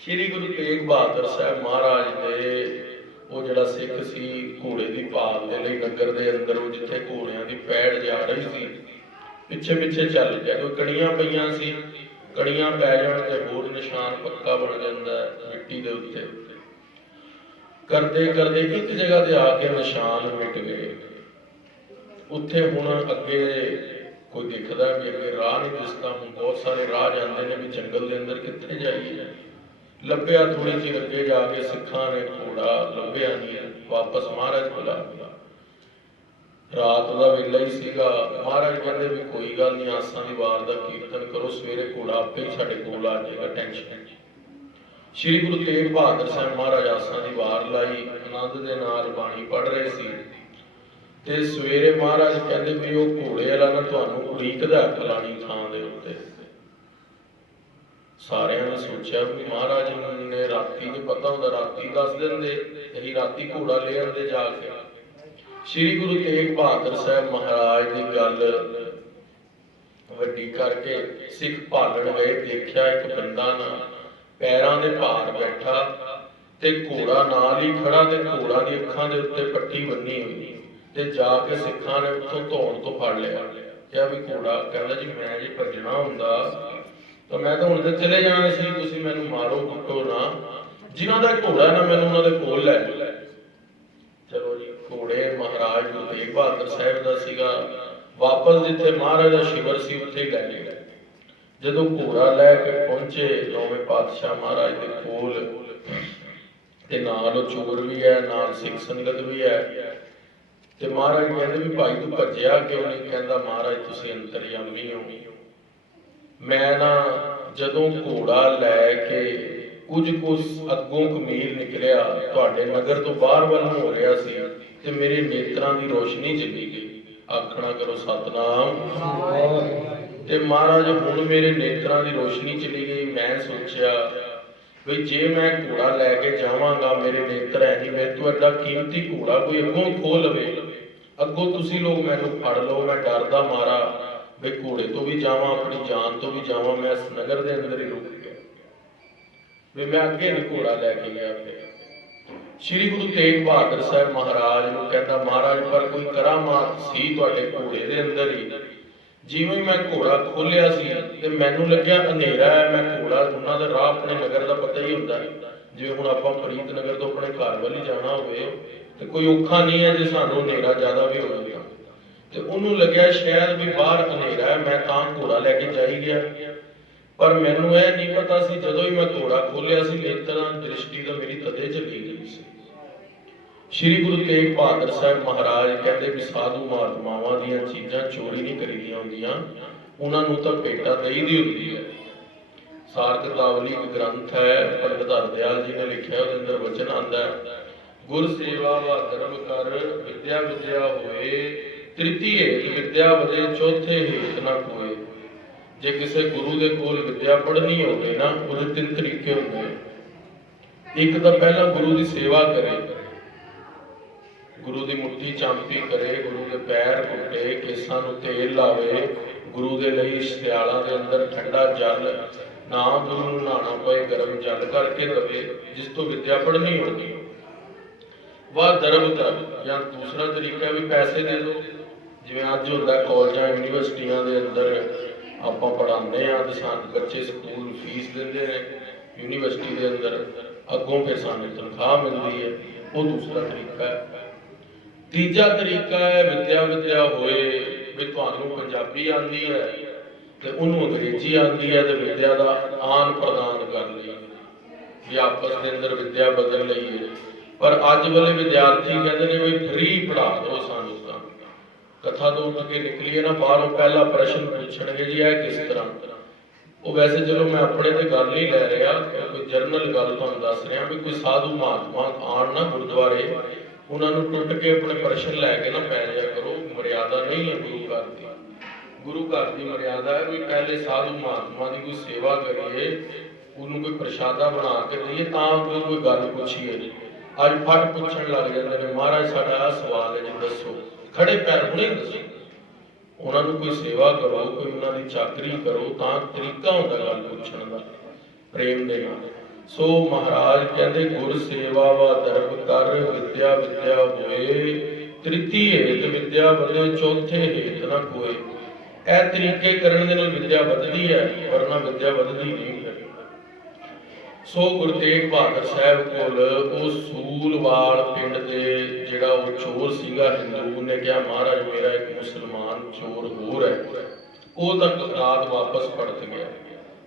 ਸ਼੍ਰੀ ਗੁਰੂ ਤੇਗ ਬਹਾਦਰ ਸਾਹਿਬ ਮਹਾਰਾਜ ਦੇ ਉਹ ਜਿਹੜਾ ਸਿੱਖ ਸੀ ਘੋੜੇ ਦੀ ਭਾਲ ਦੇ ਲਈ ਨਗਰ ਦੇ ਅੰਦਰ, ਉਹ ਜਿੱਥੇ ਘੋੜਿਆਂ ਦੀ ਪੈੜ ਜਾ ਰਹੀ ਸੀ ਪਿੱਛੇ ਪਿੱਛੇ ਚੱਲ ਗਿਆ। ਕੋਈ ਕਣੀਆਂ ਪਈਆਂ ਸੀ, ਕਣੀਆਂ ਪੈ ਜਾਣ ਤੇ ਹੋਰ ਨਿਸ਼ਾਨ ਪੱਕਾ ਬਣ ਜਾਂਦਾ ਮਿੱਟੀ ਦੇ ਉੱਤੇ। ਕਰਦੇ ਕਰਦੇ ਇੱਕ ਜਗ੍ਹਾ ਤੇ ਆ ਕੇ ਨਿਸ਼ਾਨ ਮਿਟ ਗਏ। ਉੱਥੇ ਹੁਣ ਅੱਗੇ ਕੋਈ ਦਿਖਦਾ ਵੀ ਅੱਗੇ ਰਾਹ ਨਹੀਂ ਦਿਸਦਾ। ਹੁਣ ਬਹੁਤ ਸਾਰੇ ਰਾਹ ਜਾਂਦੇ ਨੇ ਵੀ ਜੰਗਲ ਦੇ ਅੰਦਰ ਕਿੱਥੇ ਜਾਈਏ। ਲੱਭਿਆ ਥੋੜੀ ਜਿਹੀ ਅੱਗੇ ਜਾ ਕੇ ਸਿੱਖਾਂ ਨੇ ਘੋੜਾ ਲੱਭਿਆ ਨਹੀਂ, ਵਾਪਸ ਮਹਾਰਾਜ ਕੋਲ ਆ ਗਿਆ। ਰਾਤ ਦਾ ਵੇਲਾ ਹੀ ਸੀਗਾ। ਮਹਾਰਾਜ ਕਹਿੰਦੇ ਵੀ ਕੋਈ ਗੱਲ ਨਹੀਂ, ਆਸਾਂ ਦੀ ਵਾਰ ਦਾ ਕੀਰਤਨ ਕਰੋ, ਸਵੇਰੇ ਘੋੜਾ ਆਪੇ ਹੀ ਸਾਡੇ ਕੋਲ ਆ ਜਾਏਗਾ, ਟੈਨਸ਼ਨ ਨਹੀਂ। ਸ਼੍ਰੀ ਗੁਰੂ ਤੇਗ ਬਹਾਦਰ ਸਾਹਿਬ ਮਹਾਰਾਜ ਆਸਾਂ ਦੀ ਵਾਰ ਲਾਈ, ਆਨੰਦ ਦੇ ਨਾਲ ਬਾਣੀ ਪੜ੍ਹ ਰਹੇ ਸੀ ਤੇ ਸਵੇਰੇ ਮਹਾਰਾਜ ਕਹਿੰਦੇ ਵੀ ਉਹ ਘੋੜੇ ਵਾਲਾ ਨਾ ਤੁਹਾਨੂੰ ਉਡੀਕਦਾ ਫਲਾਣੀ ਥਾਂ ਦੇ ਉੱਤੇ। ਸਾਰਿਆਂ ਨੇ ਸੋਚਿਆ ਵੀ ਮਹਾਰਾਜ ਨੇ ਰਾਤੀ ਜੇ ਪਤਾ ਹੁੰਦਾ ਰਾਤੀ ਦੱਸ ਦਿੰਦੇ, ਅਸੀਂ ਰਾਤੀ ਘੋੜਾ ਲੈ ਆਉਂਦੇ ਜਾ ਕੇ। ਸ਼੍ਰੀ ਗੁਰੂ ਤੇਗ ਬਹਾਦਰ ਸਾਹਿਬ ਮਹਾਰਾਜ ਦੀ ਗੱਲ ਵੱਡੀ ਕਰਕੇ ਸਿੱਖ ਭਾਲਣ ਗਏ। ਦੇਖਿਆ ਇੱਕ ਬੰਦਾ ਨਾ ਪੈਰਾਂ ਦੇ ਭਾਰ ਬੈਠਾ ਤੇ ਘੋੜਾ ਨਾਲ ਹੀ ਖੜਾ ਤੇ ਘੋੜਾ ਦੀ ਅੱਖਾਂ ਦੇ ਉੱਤੇ ਪੱਟੀ ਬੰਨੀ ਹੋਈ ਤੇ ਜਾ ਕੇ ਸਿੱਖਾਂ ਨੇ ਉੱਥੋਂ ਧੌਣ ਤੋਂ ਫੜ ਲਿਆ। ਕਿਹਾ ਵੀ ਘੋੜਾ, ਕਹਿੰਦਾ ਜੀ ਮੈਂ ਜੇ ਭੱਜਣਾ ਹੁੰਦਾ ਤਾਂ ਮੈਂ ਤਾਂ ਹੁਣ ਤੇ ਚਲੇ ਜਾਣਾ ਸੀ, ਤੁਸੀਂ ਮੈਨੂੰ ਮਾਰੋ ਕੁੱਟੋ ਨਾ, ਜਿਨ੍ਹਾਂ ਦਾ ਘੋੜਾ ਨਾ ਮੈਨੂੰ ਉਹਨਾਂ ਦੇ ਕੋਲ ਲੈ ਜਾਓ। ਚਲੋ ਜੀ, ਘੋੜੇ ਮਹਾਰਾਜ ਗੁਰੂ ਤੇਗ ਬਹਾਦਰ ਸਾਹਿਬ ਦਾ ਸੀਗਾ। ਵਾਪਸ ਜਿੱਥੇ ਮਹਾਰਾਜ ਦਾ ਸ਼ਿਵਰ ਸੀ ਉੱਥੇ ਹੀ ਲੈ ਗਏ। ਜਦੋਂ ਘੋੜਾ ਲੈ ਕੇ ਪਹੁੰਚੇ ਨੌਵੇਂ ਪਾਤਸ਼ਾਹ ਮਹਾਰਾਜ ਦੇ ਕੋਲ ਤੇ ਨਾਲ ਉਹ ਚੋਰ ਵੀ ਹੈ, ਨਾਲ ਸਿੱਖ ਸੰਗਤ ਵੀ ਹੈ ਤੇ ਮਹਾਰਾਜ ਕਹਿੰਦੇ ਵੀ ਭਾਈ ਤੂੰ ਭੱਜਿਆ ਕਿਉਂ ਨਹੀਂ? ਕਹਿੰਦਾ ਮਹਾਰਾਜ ਤੁਸੀਂ ਅੰਤਰਯਾਮੀ ਹੋ। ਮੈਂ ਨਾ ਜਦੋਂ ਘੋੜਾ ਲੈ ਕੇ ਕੁਝ ਅੱਗੋਂ ਕਮੀਲ ਨਿਕਲਿਆ, ਤੁਹਾਡੇ ਨਗਰ ਤੋਂ ਬਾਹਰ ਵੱਲ ਹੋ ਰਿਹਾ ਸੀ ਤੇ ਮੇਰੇ ਨੇਤਰਾਂ ਦੀ ਰੋਸ਼ਨੀ ਚਲੀ ਗਈ। ਆਖਣਾ ਕਰੋ ਸਤਨਾਮ। ਤੇ ਮਹਾਰਾਜ ਹੁਣ ਮੇਰੇ ਨੇਤਰਾਂ ਦੀ ਰੋਸ਼ਨੀ ਚਲੀ ਗਈ। ਮੈਂ ਸੋਚਿਆ ਵੀ ਜੇ ਮੈਂ ਘੋੜਾ ਲੈ ਕੇ ਜਾਵਾਂਗਾ, ਮੇਰੇ ਨੇਤਰ ਹੈ ਨਹੀਂ, ਮੇਰੇ ਤੋਂ ਐਡਾ ਕੀਮਤੀ ਘੋੜਾ ਕੋਈ ਅੱਗੋਂ ਖੋਹ ਲਵੇ, ਅੱਗੋਂ ਤੁਸੀਂ ਲੋਕ ਮੈਨੂੰ ਫੜ ਲਓ, ਮੈਂ ਡਰਦਾ ਮਾਰਾ ਵੀ ਘੋੜੇ ਤੋਂ ਵੀ ਜਾਵਾਂ, ਆਪਣੀ ਜਾਨ ਤੋਂ ਵੀ ਜਾਵਾਂ। ਮੈਂ ਇਸ ਨਗਰ ਦੇ ਅੰਦਰ ਹੀ ਰੁਕ ਗਿਆ ਵੀ ਮੈਂ ਅੱਗੇ ਨਹੀਂ ਘੋੜਾ ਲੈ ਕੇ ਗਿਆ। ਸ਼੍ਰੀ ਗੁਰੂ ਤੇਗ ਬਹਾਦਰ ਸਾਹਿਬ ਮਹਾਰਾਜ ਨੂੰ ਕਹਿੰਦਾ ਮਹਾਰਾਜ ਪਰ ਕੋਈ ਕਰਾਮਾਤ ਸੀ ਤੁਹਾਡੇ ਘੋੜੇ ਦੇ ਅੰਦਰ ਹੀ। ਜਿਵੇਂ ਮੈਂ ਘੋੜਾ ਖੋਲਿਆ ਸੀ ਤੇ ਮੈਨੂੰ ਲੱਗਿਆ ਹਨੇਰਾ ਹੈ। ਮੈਂ ਘੋੜਾ, ਉਹਨਾਂ ਦਾ ਰਾਹ ਆਪਣੇ ਨਗਰ ਦਾ ਪਤਾ ਹੀ ਹੁੰਦਾ, ਜਿਵੇਂ ਹੁਣ ਆਪਾਂ ਪ੍ਰੀਤ ਨਗਰ ਤੋਂ ਆਪਣੇ ਘਰ ਵੱਲ ਹੀ ਜਾਣਾ ਹੋਵੇ ਤੇ ਕੋਈ ਔਖਾ ਨਹੀਂ ਹੈ ਜੇ ਸਾਨੂੰ ਹਨੇਰਾ ਜ਼ਿਆਦਾ ਵੀ ਹੋ ਜਾਏਗਾ। ਤੇ ਉਹਨੂੰ ਲੱਗਿਆ ਸ਼ਾਇਦ ਵੀ ਬਾਹਰ ਹਨੇਰਾ ਹੈ, ਮੈਂ ਤਾਂ ਘੋੜਾ ਲੈ ਕੇ ਜਾਈ ਗਿਆ। ਪਰ ਮੈਨੂੰ ਇਹ ਨਹੀਂ ਪਤਾ ਸੀ ਜਦੋਂ ਹੀ ਮੈਂ ਘੋੜਾ ਖੋਲਿਆ ਸੀ ਨੇਤਰਾਂ ਦ੍ਰਿਸ਼ਟੀ ਤਾਂ ਮੇਰੀ ਤਦੇ ਚਲੀ ਗਈ ਸੀ। ਸ਼੍ਰੀ ਗੁਰੂ ਤੇਗ ਬਹਾਦਰ ਸਾਹਿਬ ਮਹਾਰਾਜ ਕਹਿੰਦੇ ਵੀ ਸਾਧੂ ਮਹਾਤਮਾਵਾਂ ਦੀਆਂ ਚੀਜ਼ਾਂ ਚੋਰੀ ਨਹੀਂ ਕਰੀਦੀਆਂ ਹੁੰਦੀਆਂ, ਉਹਨਾਂ ਨੂੰ ਤਾਂ ਭੇਟਾ ਦੇਈਦੀ ਹੁੰਦੀ ਹੈ। ਸਾਰ ਕਿਤਾਵਲੀ ਇੱਕ ਗ੍ਰੰਥ ਹੈ, ਪੰਡਿਤ ਹਰਦਿਆਲ ਜੀ ਨੇ ਲਿਖਿਆ, ਉਹਦੇ ਅੰਦਰ ਵਚਨ ਆਉਂਦਾ ਹੈ ਗੁਰ ਸੇਵਾ ਵਾ ਧਰਮ ਕਰ, ਵਿਦਿਆ ਵਿਦਿਆ ਹੋਏ, ਤ੍ਰਿਤੀ ਹੇਤ ਵਿਦਿਆ ਵਧੇ, ਚੌਥੇ ਹੇਤ ਨਾ ਕੋਏ। ਜੇ ਕਿਸੇ ਗੁਰੂ ਦੇ ਕੋਲ ਵਿਦਿਆ ਪੜ੍ਹਨੀ ਹੋਵੇ ਨਾ, ਉਹਦੇ ਤਿੰਨ ਤਰੀਕੇ ਹੁੰਦੇ ਨੇ। ਇੱਕ ਤਾਂ ਪਹਿਲਾਂ ਗੁਰੂ ਦੀ ਸੇਵਾ ਕਰੇ, ਗੁਰੂ ਦੀ ਮੁੱਠੀ ਚਾਂਪੀ ਕਰੇ, ਗੁਰੂ ਦੇ ਪੈਰ ਘੁੱਟੇ, ਕੇਸਾਂ ਨੂੰ ਤੇਲ ਲਾਵੇ, ਗੁਰੂ ਦੇ ਲਈ ਸਿਆਲਾਂ ਦੇ ਅੰਦਰ ਠੰਡਾ ਜਲ, ਨਾ ਗੁਰੂ ਨੂੰ ਨਹਾਣਾ ਪਏ ਗਰਮ ਜਲ ਕਰਕੇ ਦਵੇ, ਜਿਸ ਤੋਂ ਵਿਦਿਆ ਪੜ੍ਹਨੀ ਹੋਵੇ। ਵਾਹ ਧਰਮ ਦਾ ਜਾਂ ਦੂਸਰਾ ਤਰੀਕਾ ਵੀ ਪੈਸੇ ਦੇ ਦਿਓ, ਜਿਵੇਂ ਅੱਜ ਹੁੰਦਾ ਕਾਲਜਾਂ ਯੂਨੀਵਰਸਿਟੀਆਂ ਦੇ ਅੰਦਰ ਆਪਾਂ ਪੜ੍ਹਾਉਂਦੇ ਹਾਂ ਤੇ ਸਾਨੂੰ ਬੱਚੇ ਸਕੂਲ ਫੀਸ ਦਿੰਦੇ ਨੇ ਯੂਨੀਵਰਸਿਟੀ ਦੇ ਅੰਦਰ, ਅੱਗੋਂ ਫਿਰ ਸਾਨੂੰ ਤਨਖਾਹ ਮਿਲਦੀ ਹੈ, ਉਹ ਦੂਸਰਾ ਤਰੀਕਾ ਹੈ। ਤੀਜਾ ਤਰੀਕਾ ਹੈ ਵਿਦਿਆ ਵਿਦਿਆ ਹੋਏ, ਵੀ ਤੁਹਾਨੂੰ ਪੰਜਾਬੀ ਆਉਂਦੀ ਹੈ ਤੇ ਉਹਨੂੰ ਅੰਗਰੇਜ਼ੀ ਆਉਂਦੀ ਹੈ ਤੇ ਵਿਦਿਆ ਦਾ ਆਦਾਨ ਪ੍ਰਦਾਨ ਕਰ ਲਈ, ਵੀ ਆਪਸ ਦੇ ਅੰਦਰ ਵਿਦਿਆ ਬਦਲ ਲਈਏ। ਪਰ ਅੱਜ ਵਾਲੇ ਵਿਦਿਆਰਥੀ ਕਹਿੰਦੇ ਨੇ ਵੀ ਫ੍ਰੀ ਪੜ੍ਹਾ ਦਿਓ ਸਾਨੂੰ। ਤਾਂ ਕਥਾ ਤੋਂ ਉੱਠ ਕੇ ਨਿਕਲੀਏ ਨਾ ਬਾਹਰੋਂ, ਪਹਿਲਾ ਪ੍ਰਸ਼ਨ ਪੁੱਛਣਗੇ ਜੀ ਇਹ ਕਿਸ ਤਰ੍ਹਾਂ। ਉਹ ਵੈਸੇ ਚਲੋ ਮੈਂ ਆਪਣੇ ਤੇ ਗੱਲ ਨਹੀਂ ਲੈ ਰਿਹਾ, ਕੋਈ ਜਰਨਲ ਗੱਲ ਤੁਹਾਨੂੰ ਦੱਸ ਰਿਹਾ ਵੀ ਕੋਈ ਸਾਧੂ ਮਹਾਤਮਾ ਆਣ ਨਾ ਗੁਰਦੁਆਰੇ, ਉਹਨਾਂ ਨੂੰ ਟੁੱਟ ਕੇ ਆਪਣੇ ਪ੍ਰਸ਼ਨ ਲੈ ਕੇ ਨਾ ਪੈ ਜਾਇਆ ਕਰੋ। ਮਰਿਆਦਾ ਨਹੀਂ ਹੈ ਗੁਰੂ ਘਰ ਦੀ। ਗੁਰੂ ਘਰ ਦੀ ਮਰਿਆਦਾ ਹੈ ਵੀ ਪਹਿਲੇ ਸਾਧੂ ਮਹਾਤਮਾ ਦੀ ਕੋਈ ਸੇਵਾ ਕਰੀਏ, ਉਹਨੂੰ ਕੋਈ ਪ੍ਰਸ਼ਾਦਾ ਬਣਾ ਕੇ ਦਈਏ, ਤਾਂ ਕੋਈ ਗੱਲ ਪੁੱਛੀਏ। ਅੱਜ ਫਟ ਪੁੱਛਣ ਲੱਗ ਜਾਂਦੇ ਨੇ ਮਹਾਰਾਜ ਸਾਡਾ ਆਹ ਸਵਾਲ ਹੈ ਜੀ ਦੱਸੋ, ਖੜੇ ਪੈਰ ਹੁਣੇ ਦੱਸੋ। ਉਹਨਾਂ ਨੂੰ ਕੋਈ ਸੇਵਾ ਕਰੋ, ਕੋਈ ਉਹਨਾਂ ਦੀ ਚਾਕਰੀ ਕਰੋ, ਤਾਂ ਤਰੀਕਾ ਹੁੰਦਾ ਗੱਲ ਪੁੱਛਣ ਦਾ ਪ੍ਰੇਮ ਦੇ ਨਾਲ। ਸੋ ਮਹਾਰਾਜ ਕਹਿੰਦੇ ਗੁਰ ਸੇਵਾ ਵਾ ਦਰਬ ਕਰ, ਵਿਦਿਆ ਵਿਦਿਆ ਹੋਏ, ਤ੍ਰਿਤੀ ਹੇਤ ਵਿਦਿਆ ਵਧੇ, ਚੌਥੇ ਹੇਤ ਨਾ ਕੋਏ। ਇਹ ਤਰੀਕੇ ਕਰਨ ਦੇ ਨਾਲ ਵਿਦਿਆ ਵੱਧਦੀ ਹੈ, ਵਰਨਾ ਵਿਦਿਆ ਵੱਧਦੀ ਨਹੀਂ। ਸੋ ਗੁਰੂ ਤੇਗ ਬਹਾਦਰ ਸਾਹਿਬ ਕੋਲ ਉਹ ਸੂਲਵਾਲ ਪਿੰਡ ਦੇ ਜਿਹੜਾ ਉਹ ਚੋਰ ਸੀਗਾ ਹਿੰਦੂ, ਨੇ ਕਿਹਾ ਮਹਾਰਾਜ ਮੇਰਾ ਇੱਕ ਮੁਸਲਮਾਨ ਚੋਰ ਹੋਰ ਹੈ, ਉਹ ਤਾਂ ਰਾਤ ਵਾਪਸ ਪਰਤ ਗਿਆ।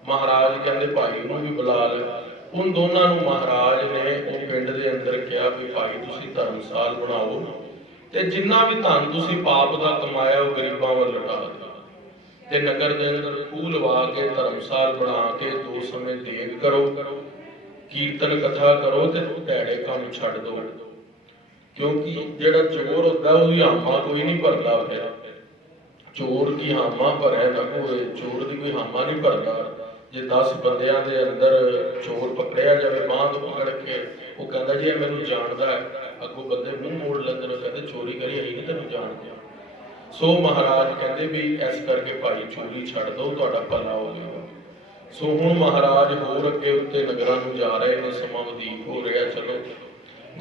ਮਹਾਰਾਜ ਕਹਿੰਦੇ ਭਾਈ ਨੂੰ ਵੀ ਬੁਲਾ ਲੈ। ਉਨ ਦੋਨਾਂ ਨੂੰ ਮਹਾਰਾਜ ਨੇ ਉਹ ਪਿੰਡ ਦੇ ਅੰਦਰ ਕਿਹਾ ਵੀ ਭਾਈ ਤੁਸੀਂ ਧਰਮਸਾਲ ਬਣਾਓ, ਤੇ ਜਿੰਨਾ ਵੀ ਧਨ ਤੁਸੀਂ ਪਾਪ ਦਾ ਕਮਾਇਆ ਉਹ ਗਰੀਬਾਂ ਵੱਲ ਲੁਟਾ ਦਿਓ, ਤੇ ਨਗਰ ਦੇ ਅੰਦਰ ਖੂਹ ਲਵਾ ਕੇ ਧਰਮਸਾਲ ਬਣਾ ਕੇ 2 ਸਮੇਂ ਦੇਗ ਕਰੋ, ਕੀਰਤਨ ਕਥਾ ਕਰੋ, ਤੇ ਭੈੜੇ ਕੰਮ ਛੱਡ ਦਿਓ। ਕਿਉਂਕਿ ਜਿਹੜਾ ਚੋਰ ਹੁੰਦਾ ਉਹਦੀ ਹਾਮਾ ਕੋਈ ਨਹੀਂ ਭਰਦਾ। ਫਿਰ ਚੋਰ ਦੀ ਹਾਮਾ ਭਰੇ ਨਾ ਕੋਈ, ਚੋਰ ਦੀ ਕੋਈ ਹਾਮਾ ਨਹੀਂ ਭਰਦਾ। ਜੇ 10 ਬੰਦਿਆਂ ਦੇ ਅੰਦਰ ਚੋਰ ਪਕੜਿਆ ਜਾਵੇ ਬਾਂਹ ਤੋਂ ਪਕੜ ਕੇ, ਉਹ ਕਹਿੰਦਾ ਜੀ ਇਹ ਮੈਨੂੰ ਜਾਣਦਾ ਹੈ, ਅੱਗੋਂ ਬੰਦੇ ਮੂੰਹ ਮੋੜ ਲੈਂਦੇ ਨੇ, ਕਹਿੰਦੇ ਚੋਰੀ ਕਰੀ ਅਸੀਂ ਨਹੀਂ ਤੈਨੂੰ ਜਾਣਦੇ। ਸੋ ਮਹਾਰਾਜ ਕਹਿੰਦੇ ਵੀ ਇਸ ਕਰਕੇ ਭਾਈ ਚੋਰੀ ਛੱਡ ਦਿਓ, ਤੁਹਾਡਾ ਭਲਾ ਹੋ ਜਾਏਗਾ। ਸੋ ਹੁਣ ਮਹਾਰਾਜ ਹੋਰ ਅੱਗੇ ਉੱਤੇ ਨਗਰਾਂ ਨੂੰ ਜਾ ਰਹੇ ਨੇ, ਸਮਾਂ ਵਧੀਕ ਹੋ ਰਿਹਾ। ਚਲੋ